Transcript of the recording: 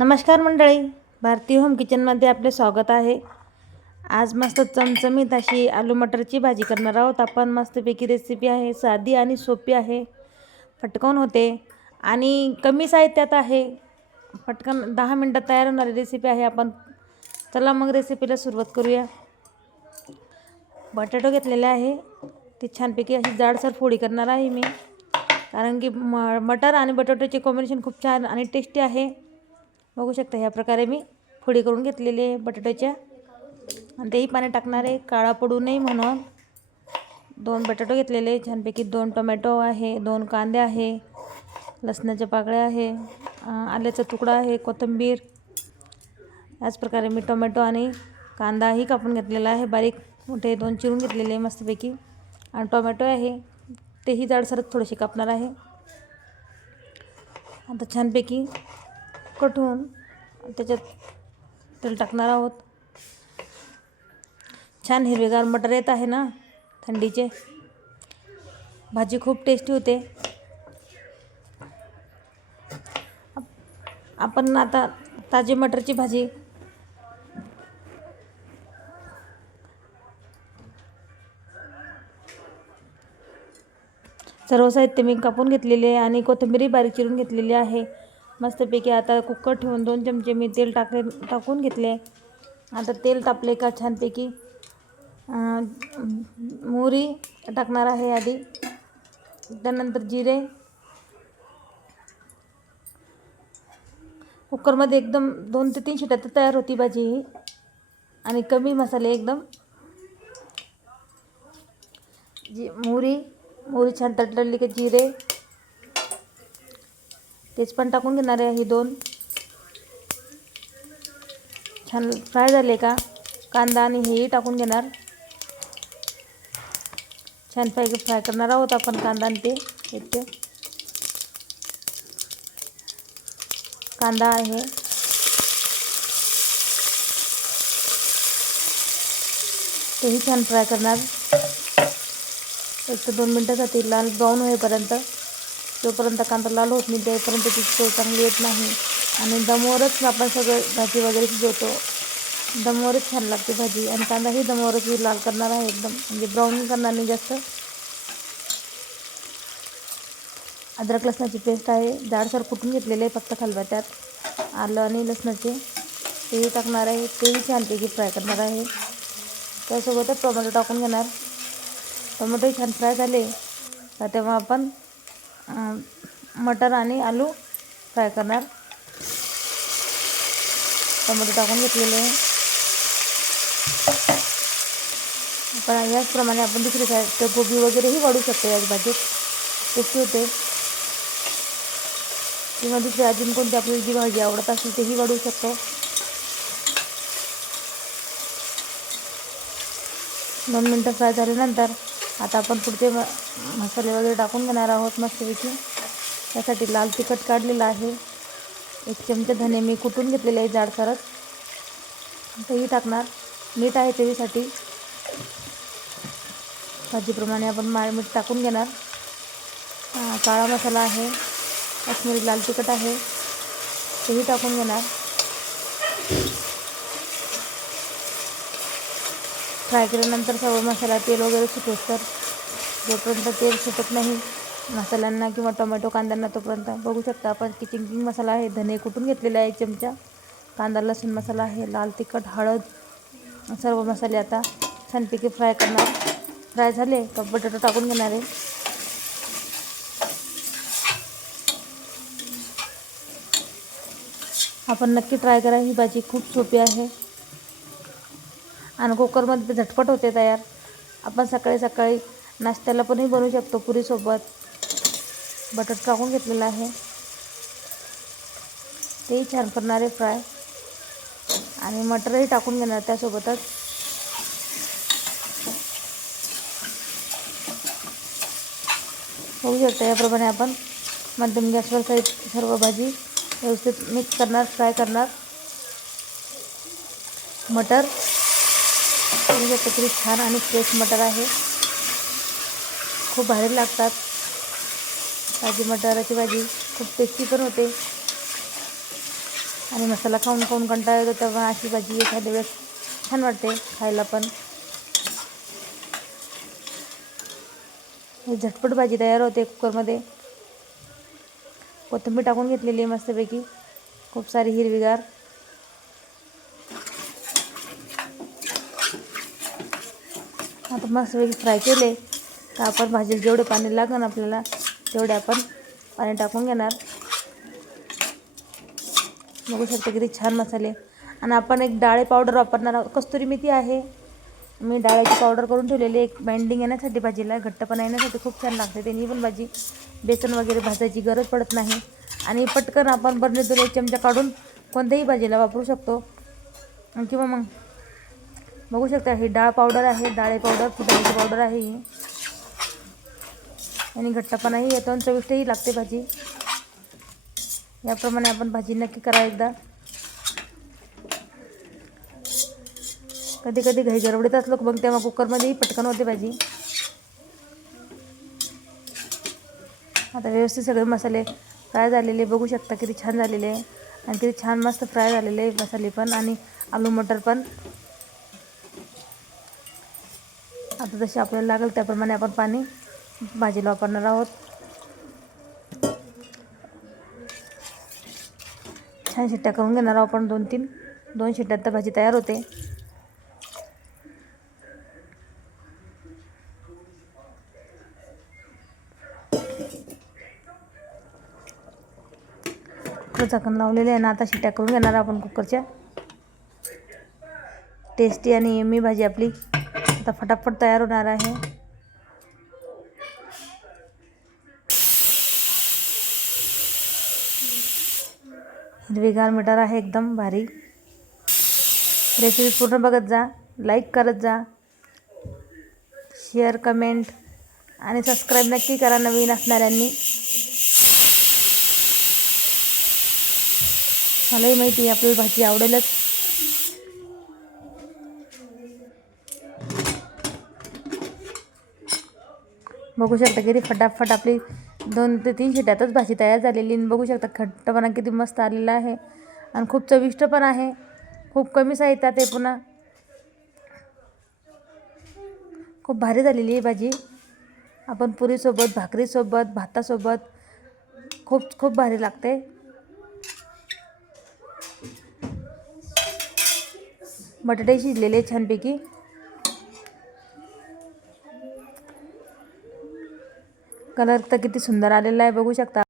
नमस्कार मंडळी भारतीय होम किचनमध्ये आपले स्वागत आहे. आज मस्त चमचमीत अशी आलू मटरची भाजी करणार आहोत. आपण मस्तपैकी रेसिपी आहे साधी आणि सोपी आहे. पटकन होते. आणि कमी साहित्यात आहे. पटकन दहा मिनटात तयार होणारी रेसिपी आहे. आपण चला मग रेसिपीला सुरुवात करूया. बटाटो घेतलेले आहे. ती छानपैकी अशी जाडसर फोडी करणार आहे मी. कारण की म मटर आणि बटाट्याचे कॉम्बिनेशन खूप छान आणि टेस्टी आहे. बघू शकता ह्या प्रकारे मी फोडी करून घेतलेली आहे बटाट्याच्या आणि तेही पाणी टाकणार आहे. काळा पडू नये म्हणून दोन बटाटो घेतलेले छानपैकी दोन टोमॅटो आहे दोन कांदे आहे लसणाच्या पाकळ्या आहे आल्याचा तुकडा आहे कोथिंबीर. याच प्रकारे मी टोमॅटो आणि कांदाही कापून घेतलेला आहे. बारीक मोठे दोन चिरून घेतलेले मस्तपैकी. आणि टोमॅटो आहे तेही जाडसरच थोडेसे कापणार आहे. आता छानपैकी कठून त्याच्यात तेल टाकणार आहोत. छान हिरवेगार मटर येत आहे ना थंडीचे. भाजी खूप टेस्टी होते. आपण आता ताजी मटरची भाजी. सर्व साहित्य मी कापून घेतलेले आहे आणि कोथिंबीरही बारीक चिरून घेतलेली आहे. मस्तपैकी आता कुकर ठेवून दोन चमचे मी तेल टाकले टाकून घेतले. आता तेल तापले का छानपैकी. मोहरी टाकणार आहे आधी. त्यानंतर जिरे. कुकरमध्ये एकदम दोन ते तीन शिटात तयार होती भाजी ही. आणि कमी मसाले एकदम. जी मोहरी मोहरी छान तडतडली की जिरे. तेच पण टाकून घेणार आहे ही दोन. छान फ्राय झाले का? कांदा आणि हेही टाकून घेणार. छान फ्राय फ्राय करणार आहोत आपण कांदा आणि ते कांदा आहे. तेही छान फ्राय करणार. एक ते दोन मिनटासाठी लाल ब्राऊन होईपर्यंत. जोपर्यंत कांदा लाल होत नाही त्यापर्यंत ती चव चांगली येत नाही. आणि दमवरच आपण सगळं भाजी वगैरे शिजवतो. दमवरच छान लागते भाजी. आणि कांदाही दमवरच मी लाल करणार आहे एकदम. म्हणजे ब्राऊन करणार नाही जास्त. अद्रक लसणाची पेस्ट आहे. जाडसर कुटून घेतलेलं आहे फक्त खलबत्त्यात. आलं आणि लसणाचे. तेही टाकणार आहे. तेही छानपैकी फ्राय करणार आहे. त्यासोबतच टोमॅटो टाकून घेणार. टोमॅटोही छान फ्राय झाले. तर तेव्हा आपण मटर आणि आलू फ्राय करणार. टोमॅटो टाकून घेतलेले पण याचप्रमाणे आपण दुसरी साईड तर गोबी वगैरेही वाढू शकतो याच भाजीत. टेस्टी होते. किंवा दुसरी अजून कोणती आपल्याला जी भाजी आवडत असेल तेही वाढवू शकतो. दोन मिनटं फ्राय झाल्यानंतर आता आपण पुढचे म मसाले वगैरे टाकून घेणार आहोत मस्तपैकी. त्यासाठी लाल तिखट काढलेलं आहे. एक चमचे धने मी कुटून घेतलेले आहे जाडसरच तेही टाकणार. मीठ आहे तेवीसाठी भाजीप्रमाणे आपण माळ मीठ टाकून घेणार. काळा मसाला आहे. काश्मीरी लाल तिखट आहे. तेही टाकून घेणार. फ्राय केल्यानंतर सर्व मसाला तेल वगैरे सुटोस तर जोपर्यंत तेल सुटत नाही मसाल्यांना किंवा टोमॅटो कांद्यांना तोपर्यंत बघू शकता आपण किचिंग किंग मसाला आहे धने कुटून घेतलेला आहे एक चमचा कांदा लसूण मसाला आहे लाल तिखट हळद सर्व मसाले आता छानपैकी फ्राय करणार. फ्राय झाले का बटाटा टाकून घेणार आहे. आपण नक्की ट्राय करा ही भाजी खूप सोपी आहे. आणि कुकरमध्ये झटपट होते तयार. आपण सकाळी सकाळी नाश्त्याला पणही बनवू शकतो पुरीसोबत. बटर टाकून घेतलेलं आहे. तेही छान करणारे फ्राय. आणि मटरही टाकून घेणार त्यासोबतच. होऊ शकतं याप्रमाणे आपण मध्यम गॅसवर काही सर्व भाजी व्यवस्थित मिक्स करणार फ्राय करणार. मटर शकता किती छान आणि फ्रेश मटर आहे. खूप भारी लागतात. भाजी मटाराची भाजी खूप टेस्टी पण होते. आणि मसाला खाऊन खाऊन कंटाळा येतो तेव्हा अशी भाजी एखाद्या वेळेस छान वाटते खायला पण. ही झटपट भाजी तयार होते कुकरमध्ये. कोथिंबीर टाकून घेतलेली आहे मस्तपैकी. खूप सारी हिरवीगार. आता मस्तपैकी फ्राय केले. तर आपण भाजीला जेवढे पाणी लागेल आपल्याला तेवढे आपण पाणी टाकून घेणार. बघू शकता किती छान मसाले. आणि आपण एक डाळे पावडर वापरणार आहोत. कस्तुरी मेथी आहे. मी डाळ्याची पावडर करून ठेवलेली एक बाइंडिंग येण्यासाठी भाजीला घट्टपणा येण्यासाठी खूप छान लागते. त्यांनी पण भाजी बेसन वगैरे भाजायची गरज पडत नाही. आणि पटकन आपण बरणीतून एक चमचा काढून कोणत्याही भाजीला वापरू शकतो. किंवा मग बघू शकता ही डाळ पावडर आहे डाळे पावडर फुटाण्याची पावडर आहे ही. आणि घट्टपणाही येतो आणि चविष्टही लागते भाजी. याप्रमाणे आपण भाजी नक्की करा एकदा. कधी कधी घाई गडबडीत असलो मग तेव्हा कुकरमध्येही पटकन होते भाजी. आता व्यवस्थित सगळे मसाले फ्राय झालेले बघू शकता किती छान झालेले. आहे आणि किती छान मस्त फ्राय झालेले आहे मसाले पण आणि आलू मटर पण. आता जसे आपल्याला लागेल त्याप्रमाणे आपण पाणी भाजीला वापरणार आहोत. छान शिट्ट्या करून घेणार आहोत आपण दोन तीन. दोन शिट्ट्यात तर भाजी तयार होते. झाकण लावलेले आहे ना आता शिट्ट्या करून घेणार आपण कुकरच्या. टेस्टी आणि यम्मी भाजी आपली. आता फटाफट तयार होणार आहे. हिरवीगार मटर आहे एकदम भारी. रेसिपी पूर्ण बघत जा लाईक करत जा शेअर कमेंट आणि सबस्क्राईब नक्की करा नवीन असणाऱ्यांनी. मलाही माहिती आहे आपल्याला भाजी आवडेलच. बघू शकता किती फटाफट आपली दोन ते तीन शिट्यातच भाजी तयार झालेली आणि बघू शकता खट्टपणा किती मस्त आलेला आहे. आणि खूप चविष्ट पण आहे. खूप कमी साहित्यात आहे पुन्हा. खूप भारी झालेली आहे भाजी. आपण पुरीसोबत भाकरीसोबत भातासोबत खूप खूप भारी लागते. बटाटे शिजलेले छानपैकी. कलर तर किती सुंदर आलेला आहे बघू शकता.